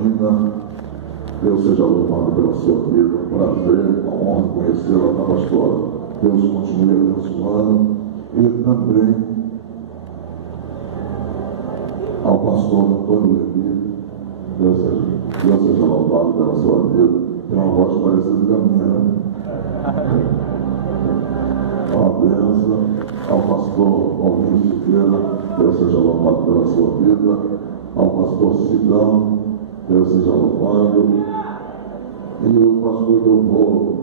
Nina, Deus seja louvado pela sua vida. Um prazer, uma honra conhecê-la, tá, pastora? Deus continue abençoando. E também ao pastor Antônio Levi, Deus seja louvado pela sua vida. Tem uma voz parecida com a minha, né? Uma bênção ao pastor Paulinho Siqueira, Deus seja louvado pela sua vida. Ao pastor Sidão, Deus seja louvado. E o pastor que eu vou,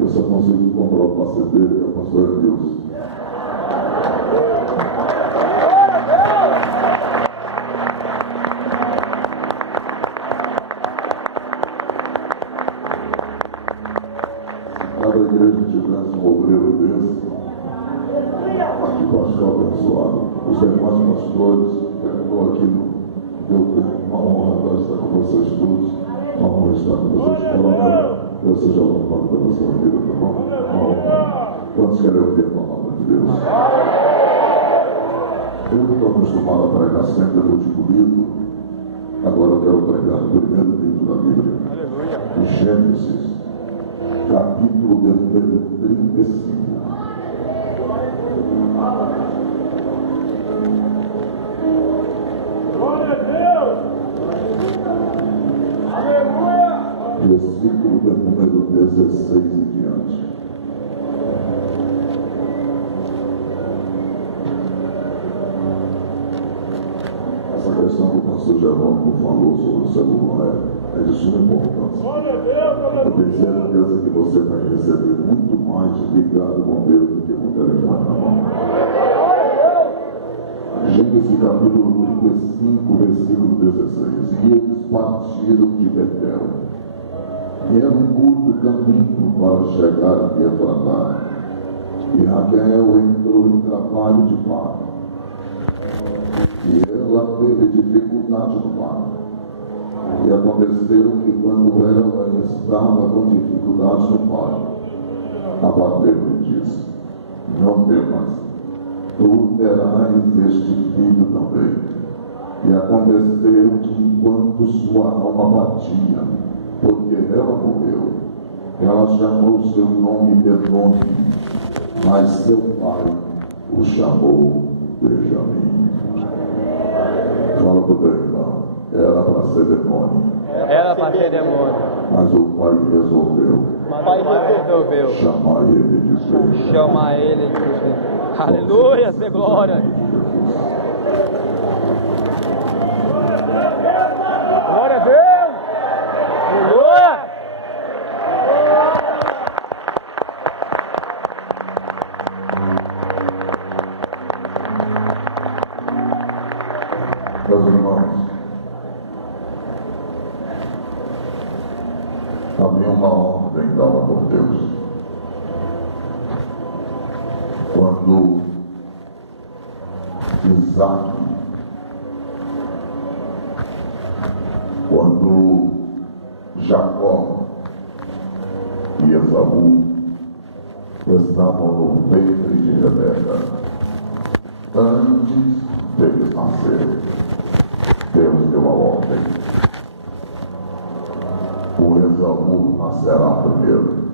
eu só consigo comprar o passe dele, que é o pastor Edilson. Cada igreja tivesse um obreiro desse, aqui pastor abençoado, os demais pastores, eu estou aqui, eu tenho uma honra estar com vocês todos, uma honra estar com vocês, coronel, Deus seja louvado pela sua vida, tá bom? Uma honra. Quantos querem ouvir a palavra de Deus? Eu estou acostumado a pregar sempre no último livro, agora eu quero pregar no primeiro livro da Bíblia, Gênesis, capítulo de número 35. Glória a Deus! Aleluia! Versículo de número 16 e diante. Essa questão que o pastor Jerônimo falou sobre o celular é de suma importância. Glória a Deus! Eu tenho certeza que você vai receber muito mais ligado com Deus do que com o telefone na mão. Gênesis capítulo 35, versículo 16. E eles partiram de Betel. E era um curto caminho para chegar a Efratá. E Raquel entrou em trabalho de parto. E ela teve dificuldade no parto. E aconteceu que quando ela estava com dificuldades no parto, abateu e disse: não temas, tu terás este filho também. E aconteceu que enquanto sua alma batia, porque ela morreu, ela chamou seu nome Benoni, mas seu pai o chamou Benjamim. Fala para o teu irmão, era para ser demônio. Era para ser demônio. Mas o pai resolveu O pai resolveu chamar ele de Benjamim. chamar ele de Jesus. Aleluia, ser glória. Glória a Deus. Aleluia. Meus irmãos, havia uma ordem dada por Deus. Quando Isaac, quando Jacó e Esaú estavam no ventre de Rebeca, antes deles nascerem, Deus deu a ordem: o Esaú nascerá primeiro,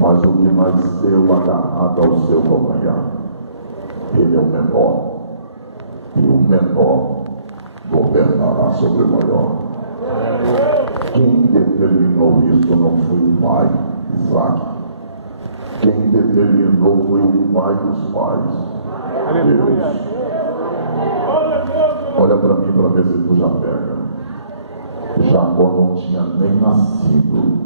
mas o que nasceu agarrado ao seu calcanhar, ele é o menor, e o menor governará sobre o maior. Quem determinou isso não foi o pai, Isaac. Quem determinou foi o pai dos pais, Deus. Olha para mim para ver se tu já pega. Jacó não tinha nem nascido,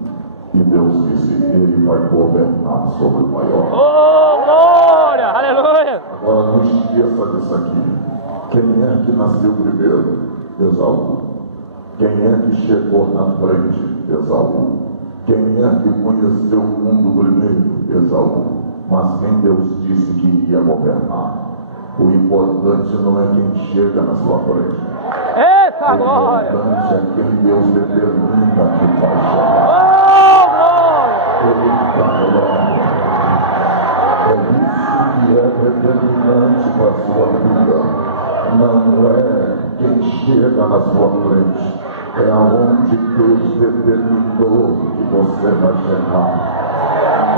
e Deus disse: ele vai governar sobre o maior. Oh, glória, aleluia. Agora não esqueça disso aqui. Quem é que nasceu primeiro? Esaú. Quem é que chegou na frente? Esaú. Quem é que conheceu o mundo primeiro? Esaú. Mas quem Deus disse que iria governar? O importante não é quem chega na sua frente. Eita, O glória. importante é quem Deus determina que vai chegar. Oh, glória. Eita, glória. É isso que é determinante para a sua vida. Não é quem chega na sua frente, é aonde Deus determinou que você vai chegar.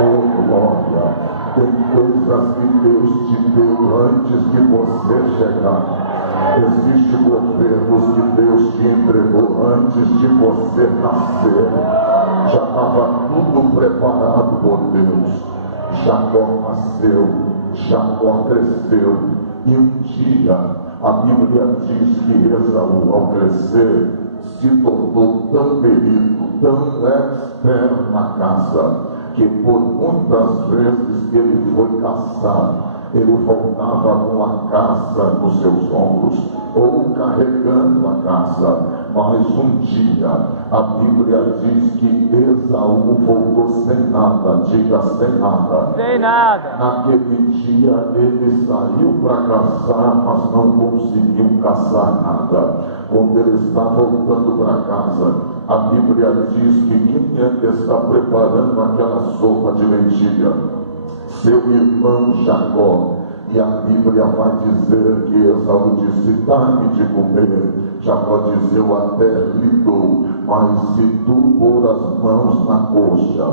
Oh glória! Tem coisas que Deus te deu antes de você chegar. Existem governos que Deus te entregou antes de você nascer. Já estava tudo preparado por Deus. Jacó nasceu, Jacó cresceu, e um dia a Bíblia diz que Esaú, ao crescer, se tornou tão perito, tão expert na caça, que por muitas vezes que ele foi caçar, ele voltava com a caça nos seus ombros, ou carregando a caça. Mas um dia a Bíblia diz que Esaú voltou sem nada. Diga, sem nada. Sem nada. Naquele dia ele saiu para caçar, mas não conseguiu caçar nada. Quando ele está voltando para casa, a Bíblia diz que quem é que está preparando aquela sopa de lentilha? Seu irmão Jacó. E a Bíblia vai dizer que Esaú disse: dá-me de comer. Jacó diz: eu até lhe dou, mas se tu pôr as mãos na coxa,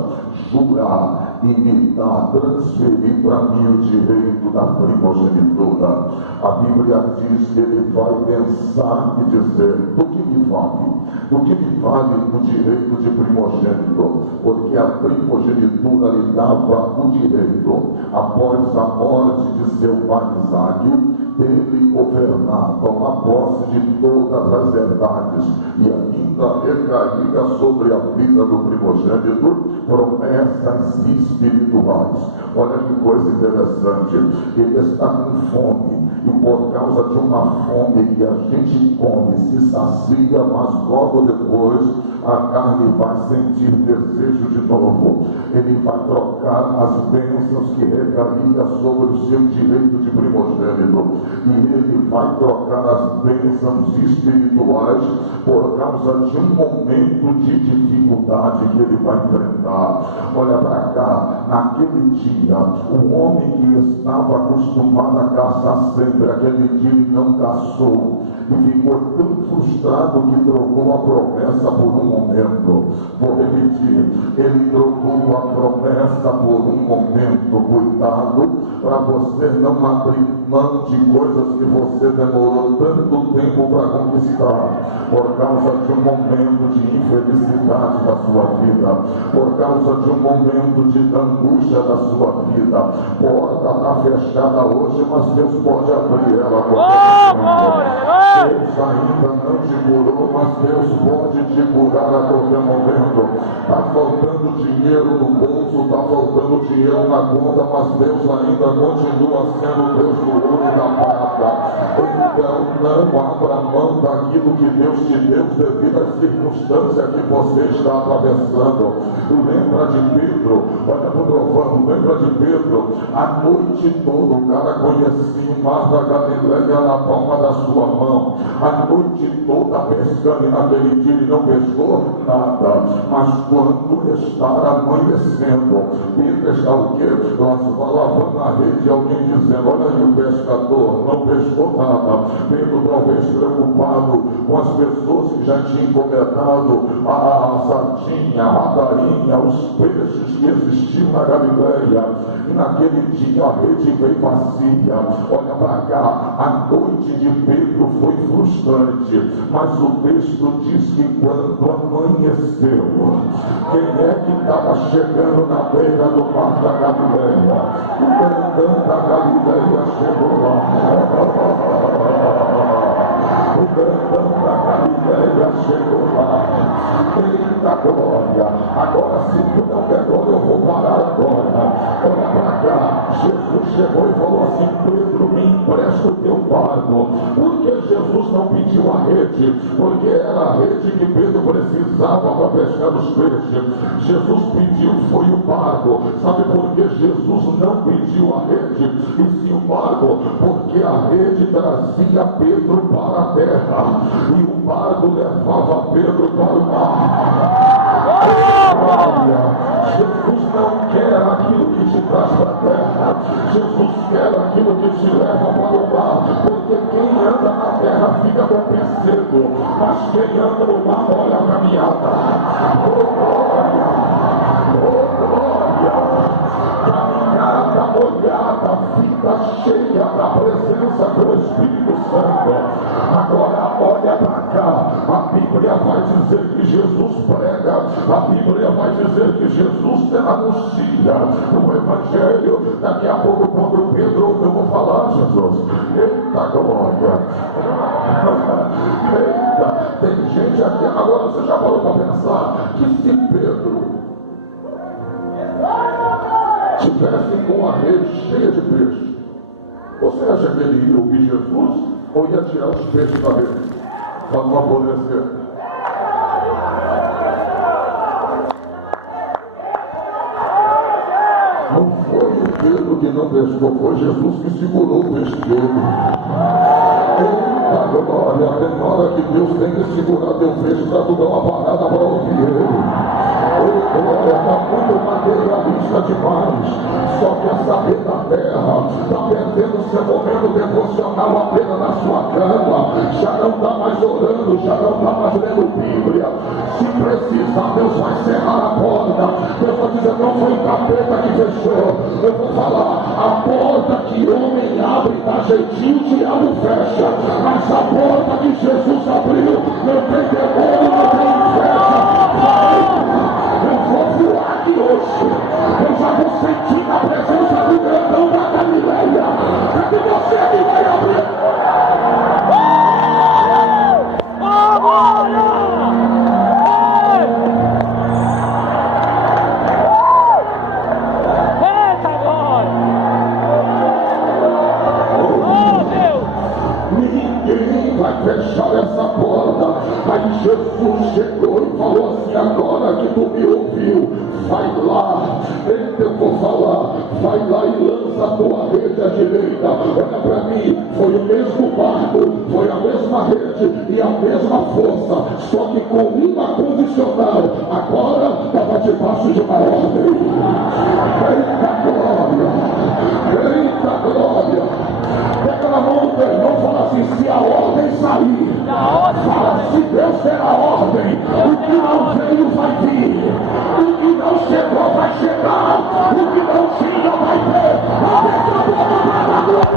jurar e me dar, transferir para mim o direito da primogenitura, a Bíblia diz que ele vai pensar e dizer: do que me vale? Do que me vale o direito de primogênito? Porque a primogenitura lhe dava o direito, após a morte de seu pai Isaque, ele governar, tomar posse de todas as herdades, e ainda recaía sobre a vida do primogênito promessas espirituais. Olha que coisa interessante, ele está com fome, e por causa de uma fome que a gente come, se sacia, mas logo depois a carne vai sentir desejo de novo. Ele vai trocar as bênçãos que recaía sobre o seu direito de primogênito, e ele vai trocar as bênçãos espirituais por causa de um momento de dificuldade que ele vai enfrentar. Olha para cá, naquele dia, o homem que estava acostumado a caçar sempre, aquele dia ele não caçou, e ficou tão frustrado que trocou a promessa por um momento. Vou repetir, ele trocou a promessa por um momento. Cuidado para você não abrir mão de coisas que você demorou tanto tempo para conquistar, por causa de um momento de infelicidade da sua vida, por causa de um momento de angústia da sua vida. A porta está fechada hoje, mas Deus pode abrir ela a qualquer momento. Deus ainda não te curou, mas Deus pode te curar a qualquer momento. Está faltando dinheiro no bolso, está faltando dinheiro na conta, mas Deus ainda continua sendo Deus do ouro e da prata. Então não abra mão daquilo que Deus te deu devido às circunstâncias que você está atravessando. Lembra de Pedro? Olha para o trovão, lembra de Pedro? A noite toda o cara conhecia o mar da Galileia na palma da sua mão. A noite toda pescando, e naquele dia ele não pescou nada. Mas quando estar amanhecendo, Pedro está o quê? Lavando a rede, alguém dizendo: olha aí o pescador, não pescou nada. Pedro talvez preocupado com as pessoas que já tinham encomendado a sardinha, a radarinha, os peixes que existiam na Galileia. E naquele dia a rede veio vazia. Olha para cá, a noite de Pedro foi frustrante, mas o texto diz que quando amanheceu, quem é que estava chegando na beira do mar da Galileia? O grandão da Galileia chegou lá. O grandão da Galileia chegou lá. Eita glória! Agora, se tu não der glória, eu vou parar agora. Olha para cá, Jesus chegou e falou assim: Pedro, me empresta o teu barco. Por que Jesus não pediu a rede? Porque era a rede que Pedro precisava para pescar os peixes. Jesus pediu, foi o barco. Sabe por que Jesus não pediu a rede e sim o barco? Porque a rede trazia Pedro para a terra e o barco levava Pedro para o mar. Jesus não quer aquilo que te traz para a terra. Jesus quer aquilo que te leva para o mar. Porque quem anda na terra terra fica acontecendo, mas quem anda no mar olha a caminhada. Oh glória, oh glória. Caminhada molhada, vida cheia da presença do Espírito Santo. Agora olha para cá, a Bíblia vai dizer que Jesus prega, a Bíblia vai dizer que Jesus anuncia o Evangelho. Daqui a pouco, quando Pedro, eu vou falar, Jesus, eita glória, eita, tem gente aqui. Agora você já parou para pensar que se Pedro tivesse com a rede cheia de peixes, você acha que ele ia ouvir Jesus ou ia tirar os peixes da rede para não apodrecer? Não foi o Pedro que não pescou, foi Jesus que segurou o peixe dele. Eita glória, tem hora que Deus tem que segurar teu peixe para tu dar uma parada para ouvir ele. Glória, está muito materialista demais, só quer saber da terra, está perdendo seu momento devocional apenas na sua cama, já não está mais orando, já não está mais lendo Bíblia. Se precisar, Deus vai cerrar a porta. Deus vai dizer, não foi o capeta que fechou. Eu vou falar, a porta que homem abre dá jeitinho, o diabo fecha, mas a porta que Jesus abriu não tem demônio, não tem inveja. Eu vou voar aqui hoje. Eu já vou sentir a presença do grandão da Galileia. É que você que vai abrir. Oh, glória! Eita glória! Oh Deus! Ninguém vai fechar essa porta. Aí Jesus chegou e falou assim, agora que tu me ouviu, vai lá, eu vou falar, vai lá e lança a tua rede à direita. Olha para mim, foi o mesmo barco, foi a mesma rede e a mesma força, só que com uma condicional. Agora estava debaixo de uma ordem. Eita glória, eita glória. Pega na mão do teu irmão e fala assim, se a ordem sair, fala, se Deus der a ordem, o que não veio vai vir, o que não chegou vai chegar, o que não tinha vai ter. Abre a boca para a glória.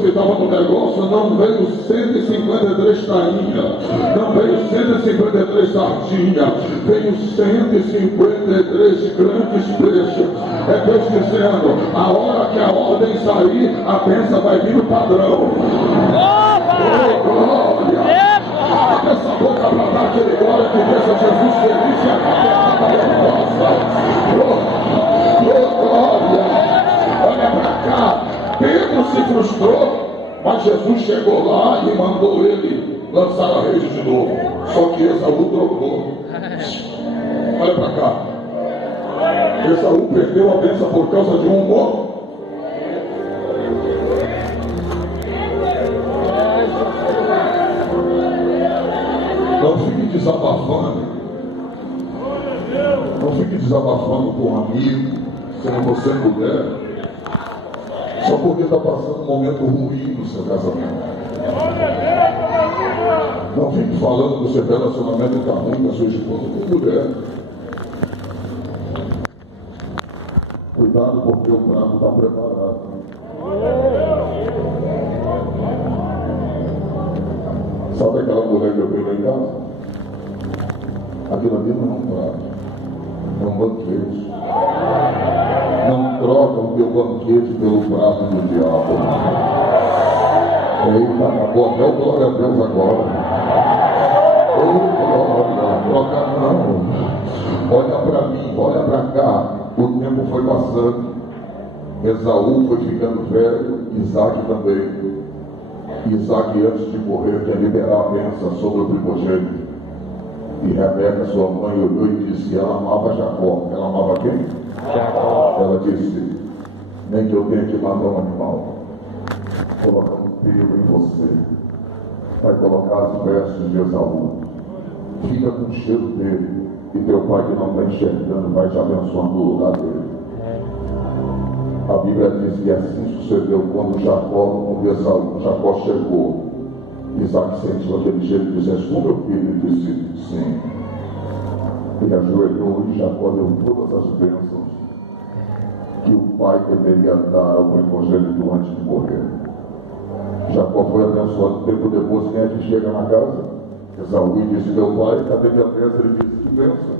Que estava no negócio, não veio 153 tainhas, não veio 153 sardinhas, veio 153 grandes peixes. É Deus dizendo, a hora que a ordem sair, a bênção vai vir no padrão. Oh, glória! Abre essa boca para dar aquele glória que deixa Jesus feliz e a caminhada gloriosa. Oh, glória! Olha para cá. Pedro se frustrou, mas Jesus chegou lá e mandou ele lançar a rede de novo. Só que Esaú trocou. Olha para cá. Esaú perdeu a bênção por causa de um humor. Não fique desabafando. Não fique desabafando com um amigo, se você puder. Só porque está passando um momento ruim no seu casamento. Não fique falando que o seu relacionamento está ruim com a sua esposa, com mulher. Cuidado porque o prato está preparado. Sabe aquela mulher que eu vi lá em casa? Aquilo ali não é um prato, é um banquete. Não troca o teu banquete pelo prato do diabo. Eita, acabou até o glória a Deus agora. Oh, glória, troca não. Olha para mim, olha para cá. O tempo foi passando. Esaú foi ficando velho, Isaac também. Isaac, antes de morrer, quer liberar a bênção sobre o primogênito. E Rebeca, sua mãe, olhou e disse que ela amava Jacó. Ela amava quem? Jacó. Ela disse, nem que eu tenha que matar um animal. Colocar um pelo em você. Vai colocar as vestes de Esaú. Fica com o cheiro dele. E teu pai que não está enxergando vai te abençoando no lugar dele. A Bíblia diz que assim sucedeu quando Jacó chegou. Isaac sentiu aquele cheiro e disse: és tu, meu filho? Ele disse: sim. Ele ajoelhou e Jacó deu todas as bênçãos que o pai deveria dar ao primogênito antes de morrer. Jacó foi abençoado. Tempo depois, quem é que chega na casa? Esaú, e disse: meu pai, cadê minha bênção? Ele disse: que bênção?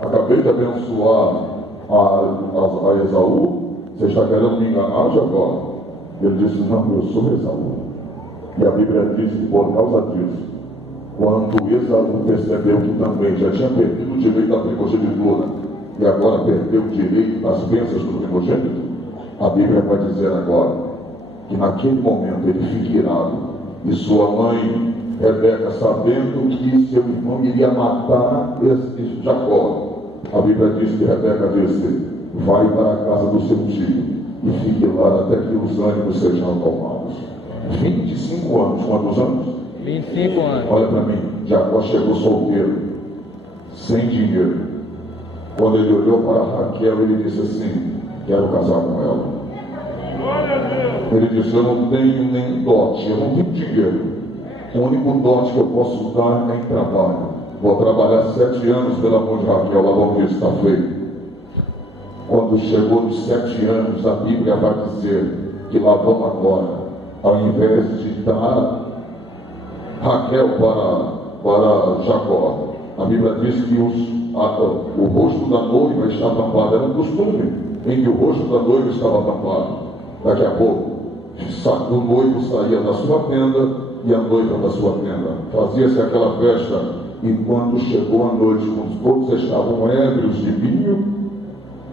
Acabei de abençoar a Esaú. Você está querendo me enganar, Jacó? Ele disse: não, eu sou Esaú. E a Bíblia diz que por causa disso, quando Esaú percebeu que também já tinha perdido o direito da primogenitura e agora perdeu o direito das bênçãos do primogênito, a Bíblia vai dizer agora que naquele momento ele fica irado, e sua mãe Rebeca, sabendo que seu irmão iria matar esse Jacó, a Bíblia diz que Rebeca disse: vai para a casa do seu tio e fique lá até que os ânimos sejam acalmados. 25 anos, quantos anos? 25 anos. Olha para mim, Jacó chegou solteiro, sem dinheiro. Quando ele olhou para Raquel, ele disse assim: quero casar com ela. Ele disse: eu não tenho nem dote, eu não tenho dinheiro. O único dote que eu posso dar é em trabalho. Vou trabalhar 7 anos pela mão de Raquel, lá vamos ver se está feito. Quando chegou nos 7 anos, a Bíblia vai dizer que lá vamos agora, ao invés de dar Raquel para Jacó, a Bíblia diz que o rosto da noiva está tampado. Era um costume em que o rosto da noiva estava tampado. Daqui a pouco, o noivo saía da sua tenda e a noiva da sua tenda. Fazia-se aquela festa, e quando chegou a noite, quando todos estavam ébrios de vinho,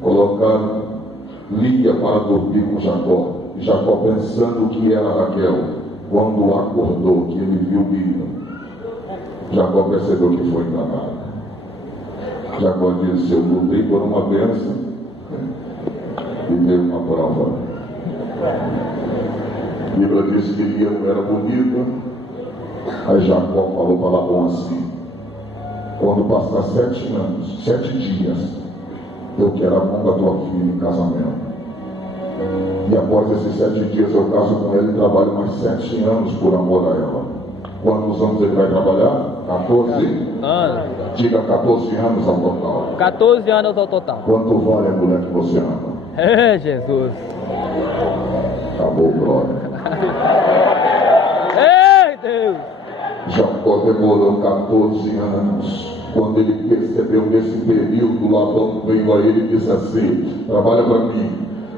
colocaram Lia para dormir com Jacó. E Jacó, pensando que era Raquel, quando acordou, que ele viu Lia, Jacó percebeu que foi enganado. Jacó disse: eu lutei por uma bênção e dei uma prova. A Bíblia disse que Lia não era bonita. Aí Jacó falou para Labão assim: quando passar 7 anos, 7 dias, eu quero a mão da tua filha em casamento. E após esses 7 dias eu caso com ela e trabalho mais 7 anos por amor a ela. Quantos anos ele vai trabalhar? 14 anos. Diga 14 anos ao total. 14 anos ao total. Quanto vale a mulher que você ama? É, Jesus. Acabou, glória. Ei, Deus. Jacó demorou 14 anos. Quando ele percebeu nesse período, Labão veio a ele e disse assim: trabalha para mim,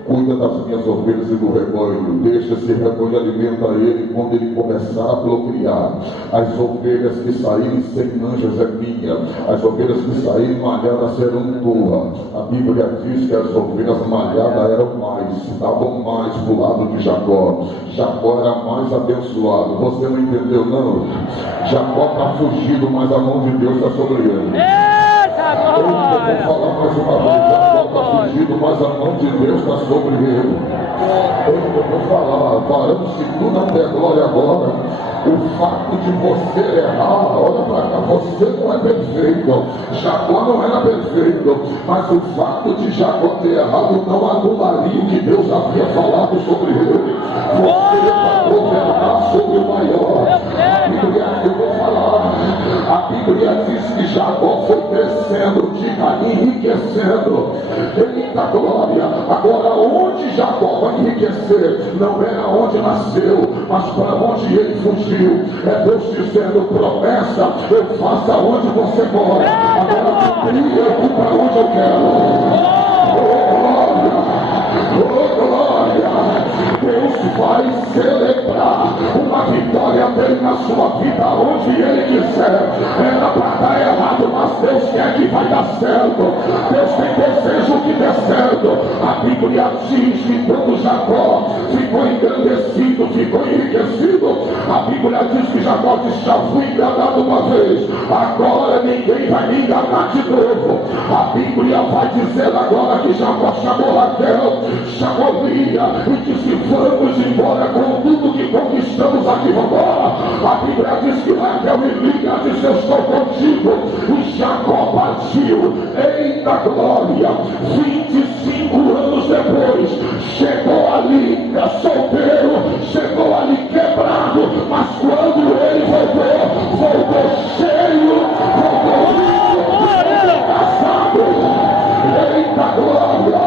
cuida das minhas ovelhas e do rebanho, deixa esse rebanho, alimenta ele. Quando ele começar a procriar, as ovelhas que saírem sem manchas é minha, as ovelhas que saírem malhadas serão tuas. A Bíblia diz que as ovelhas malhadas eram mais, estavam mais do lado de Jacó. Jacó era mais abençoado. Você não entendeu, não? Jacó está fugido, mas a mão de Deus está sobre ele. Eu vou falar mais uma vez: Jacó está fugido, mas a mão de Deus está sobre ele. Eu vou falar, varão, se tu não der glória agora, o fato de você errar, olha para cá, você não é perfeito. Jacó não era perfeito, mas o fato de Jacó ter errado não anularia o que Deus havia falado sobre ele. Você vai governar sobre o maior. Eu vou falar, a Bíblia diz que Jacó foi crescendo, diga, enriquecendo. Eita glória! Agora, onde Jacó vai enriquecer? Não era onde nasceu, mas para onde ele fugiu. É Deus dizendo: promessa eu faço aonde você mora. Agora eu para onde eu quero. Oh glória! Deus vai celebrar uma vitória dele na sua vida onde ele quiser. Era para dar errado, mas Deus quer que vai dar certo. Deus tem desejo que dê certo. A Bíblia diz que quando Jacó ficou engrandecido, ficou enriquecido, a Bíblia Bíblia diz que Jacó disse: já fui enganado uma vez, agora ninguém vai me enganar de novo. A Bíblia vai dizer agora que Jacó chamou Raquel, chamou Lia e disse: vamos embora com tudo que conquistamos aqui, vamos embora. A Bíblia diz que Raquel e Lia disse: eu estou contigo. E Jacó partiu. Eita glória! 25 anos depois, chegou ali solteiro, chegou ali quebrado, mas quando ele voltou cheio, voltou rico, casado. Eita glória!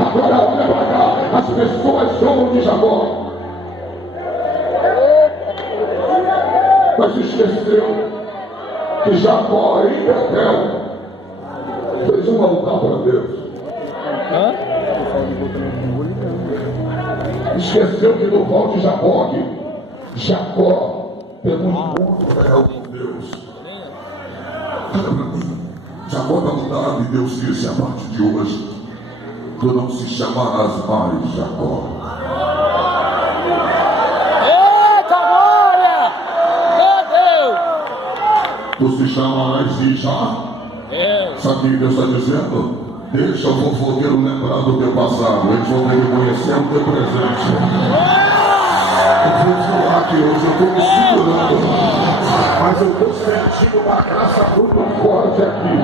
Agora olha para cá, as pessoas zombam de Jacó, mas esqueceu que Jacó em Betel fez um altar para Deus. Esqueceu que no val de Jaboque, Jacó teve um encontro real com Deus. Olha para mim, Jacó está mudado e Deus disse: a partir de hoje tu não se chamarás mais Jacó. Eita glória! Meu Deus! Tu se chamarás Israel. Sabe o que Deus está dizendo? Deixa o fofoqueiro lembrar do teu passado, eles vão reconhecer o teu presente. Eu vou falar que hoje eu estou me segurando, mas eu estou sentindo uma graça muito forte aqui.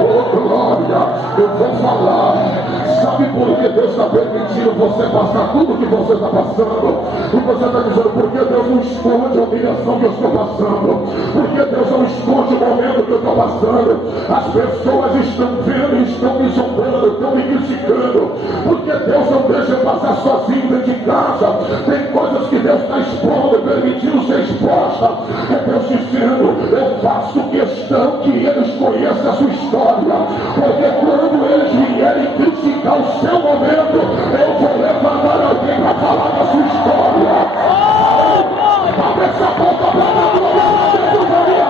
Oh glória, eu vou falar. Sabe por que Deus está permitindo você passar tudo que você está passando? E você está dizendo: por que Deus não esconde a humilhação que eu estou passando? Por que Deus não esconde o momento que eu estou passando? As pessoas estão vendo e estão me zombando, estão me criticando. Por que Deus não deixa eu passar sozinho dentro de casa? Tem coisas que Deus está expondo e permitindo ser exposta. É Deus dizendo: eu faço questão que eles conheçam a sua história, porque quando eles vierem criticar o seu momento, eu vou levantar alguém para falar da sua história. Abre essa boca para dar glória a Jesus, Maria.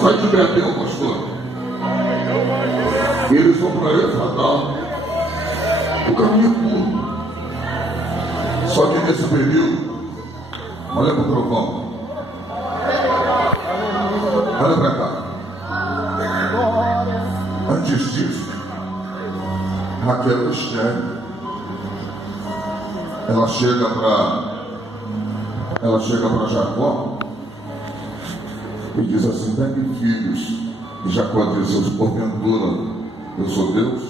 Sai de Betel, pastor. Eles vão para Efratá. O caminho curto. Só que nesse período, olha para o trovão. Olha para cá. Antes disso, Raquel é estéril. Ela chega para Jacó e diz assim: dá-me filhos. E Jacó diz: porventura eu sou Deus?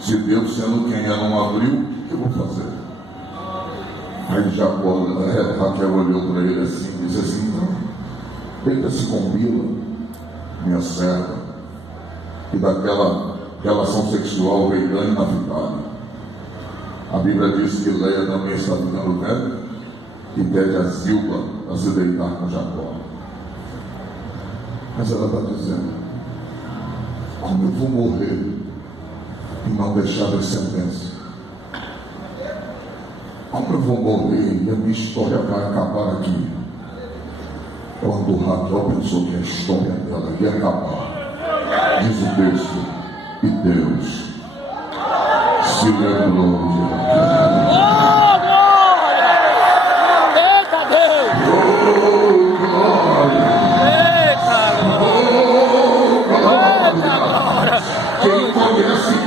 Se Deus, sendo quem é, não abriu, o que eu vou fazer? Aí Raquel olhou para ele assim e disse assim: então, deita-se com Bila, minha serva, e daquela relação sexual veio ganho na vitória. A Bíblia diz que Leia também está ficando velha e pede a Zilpa a se deitar com Jacó. Mas ela está dizendo: como eu vou morrer e não deixar descendência? Como eu vou morrer e a minha história vai acabar aqui? Quando Raquel pensou que a história dela ia acabar, diz o texto, e Deus se lembrou de Raquel.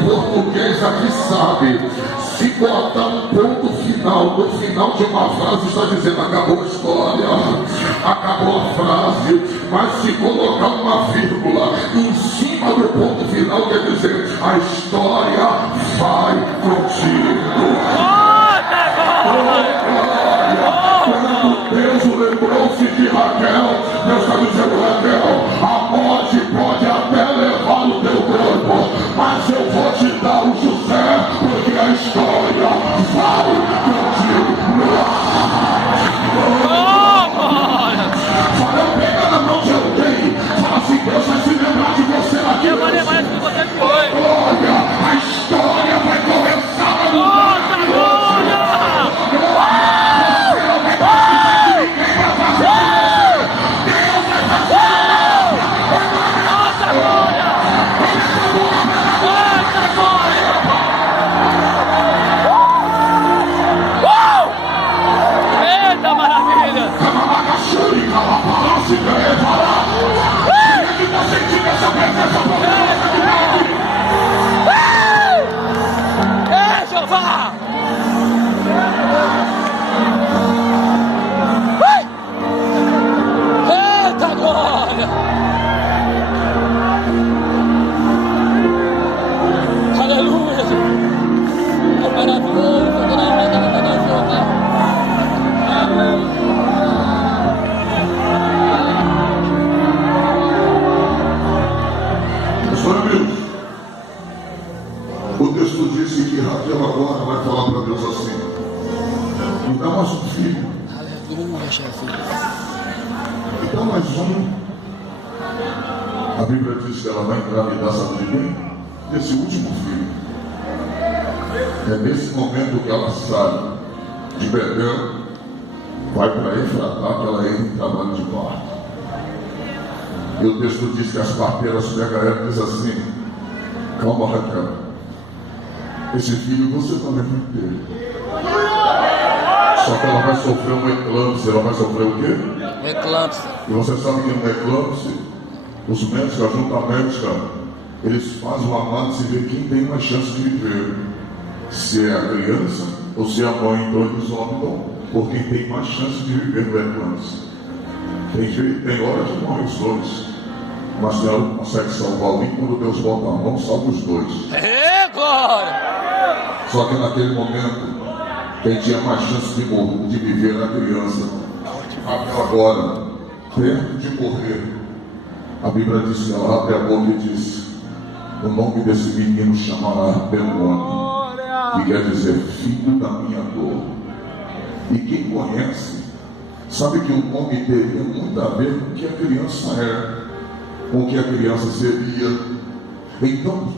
Português aqui sabe, se botar um ponto final no final de uma frase, está dizendo: acabou a história, acabou a frase. Mas se colocar uma vírgula em cima do ponto final, quer dizer: a história vai contigo. Quando Deus lembrou-se de Raquel, Deus está dizendo: Raquel, um filho. Aleluia, Jesus. Então, mais um. A Bíblia diz que ela vai engravidar, sabe de quem? Desse último filho. É nesse momento que ela sai de Betel, vai para Efratá, que ela entra em trabalho de parto. E o texto diz que as parteiras pegam ela e diz assim: calma, Raquel, esse filho você também vai ter. Só que ela vai sofrer um eclâmpsia. Ela vai sofrer o quê? Eclâmpsia. E você sabe que no eclâmpsia, os médicos, a junta médica, eles fazem uma análise e vê quem tem mais chance de viver. Se é a criança ou se é a mãe. Então eles optam por quem tem mais chance de viver no eclâmpsia. Tem hora que morrem os dois, mas ela não consegue salvar um, e quando Deus bota a mão, salva os dois. É, glória! Só que naquele momento, quem tinha mais chance de morrer, de viver era a criança. Agora, perto de morrer, a Bíblia diz que ela abre a boca e diz: o nome desse menino chamará Benoni, que quer dizer filho da minha dor. E quem conhece, sabe que o nome dele tem muito a ver com o que a criança é, com o que a criança seria. Então,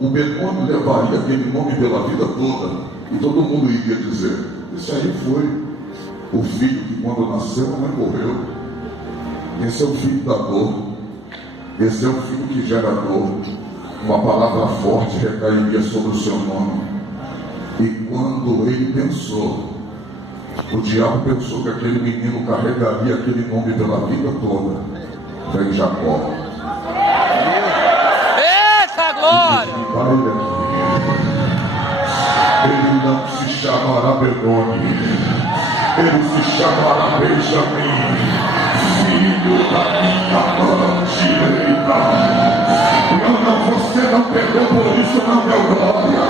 o Benoni levaria aquele nome pela vida toda. E todo mundo iria dizer: esse aí foi o filho que quando nasceu a mãe morreu. Esse é o filho da dor. Esse é o filho que gera dor. Uma palavra forte recairia sobre o seu nome. E quando ele pensou, o diabo pensou que aquele menino carregaria aquele nome pela vida toda. Vem Jacó. Eita, glória! Ele não se chamará Benoni, ele se chamará Benjamim, filho da minha mão direita. Você não perdeu por isso, não, meu glória.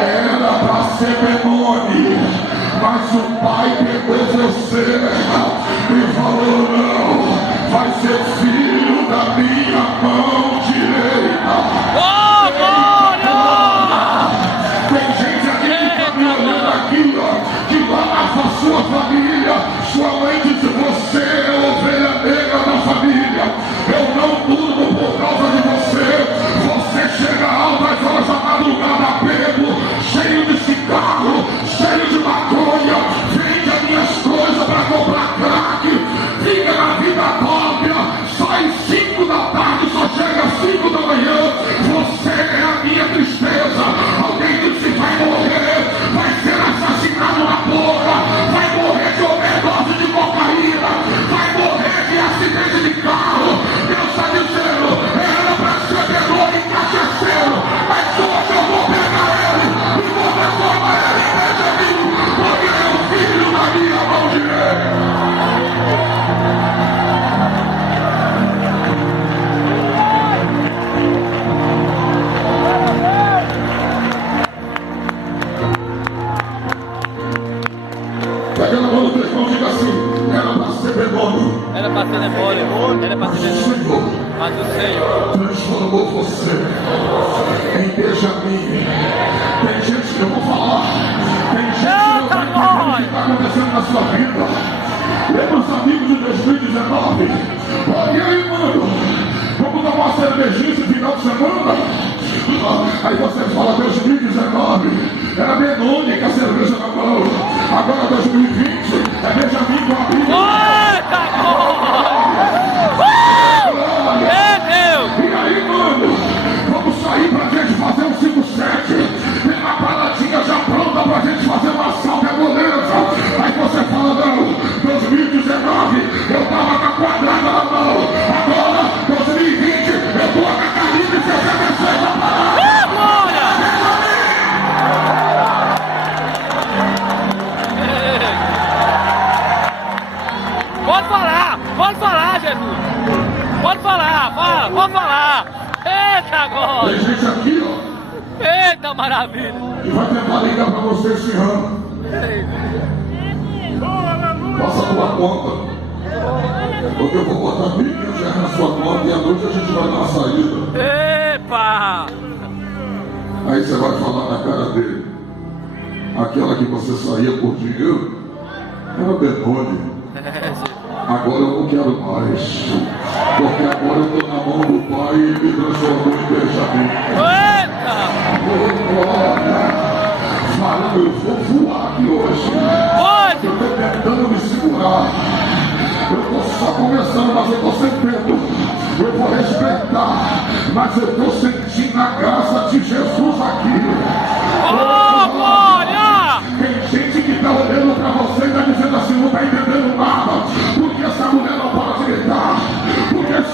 Era para ser Benoni, mas o pai pegou você e falou: não, vai ser filho da minha mão direita. Sua família, sua mãe disse: você é a ovelha negra da família. Eu não durmo por causa de você. Você chega altas horas da madrugada, bebo, cheio de cigarro, cheio de maconha, vende as minhas coisas para comprar crack, fica na vida própria, sai 5 da tarde, só chega às 5 da manhã. Você é a minha tristeza. Alguém disse: vai morrer, vai ser assassinado na boca, vai morrer de overdose de cocaína, vai morrer de acidente de carro. Deus está dizendo: era para ser Benoni e cachaceiro, mas hoje eu vou pegar ele e vou transformar ele em Benjamim, porque é o filho da minha mão direita. Pega na mão do teu irmão e diga assim: era para ser Benoni. Era para ser demônio, era para ser demônio. Mas o Senhor transformou você em Benjamim. Tem gente que eu vou falar, tem gente que não vai entender o que está acontecendo na sua vida. Lembra os amigos de 2019? Olha aí, mano, vamos tomar uma cervejinha esse final de semana? Aí você fala: 2019 era Benoni com a cerveja na mão. Agora 2020 é Benjamim com a Bíblia. E aí, mano, vamos sair pra gente fazer um 5-7. Tem uma paradinha já pronta pra gente fazer uma salva, beleza? Aí você fala: não, 2019 eu tava com a quadrada na mão. Agora, 2020, eu tô com a Caribe e 66 na parada. Pode falar, Jesus. Pode falar, fala, pode falar. Eita, agora. Tem gente aqui, ó. Eita, maravilha. Que vai tentar ligar pra você esse ano. Passa a tua conta. Porque eu vou botar R$1.500 na sua conta e à noite a gente vai dar uma saída. Epa! Aí você vai falar na cara dele: aquela que você saía por dinheiro, era demônio. Agora eu não quero mais, porque agora eu estou na mão do Pai e me transformou em Benjamim. Eita! Oh, glória! Falando, eu vou voar aqui hoje. Pode! Eu estou tentando me segurar. Eu estou só começando, mas eu estou sem medo. Eu vou respeitar, mas eu estou sentindo a graça de Jesus aqui.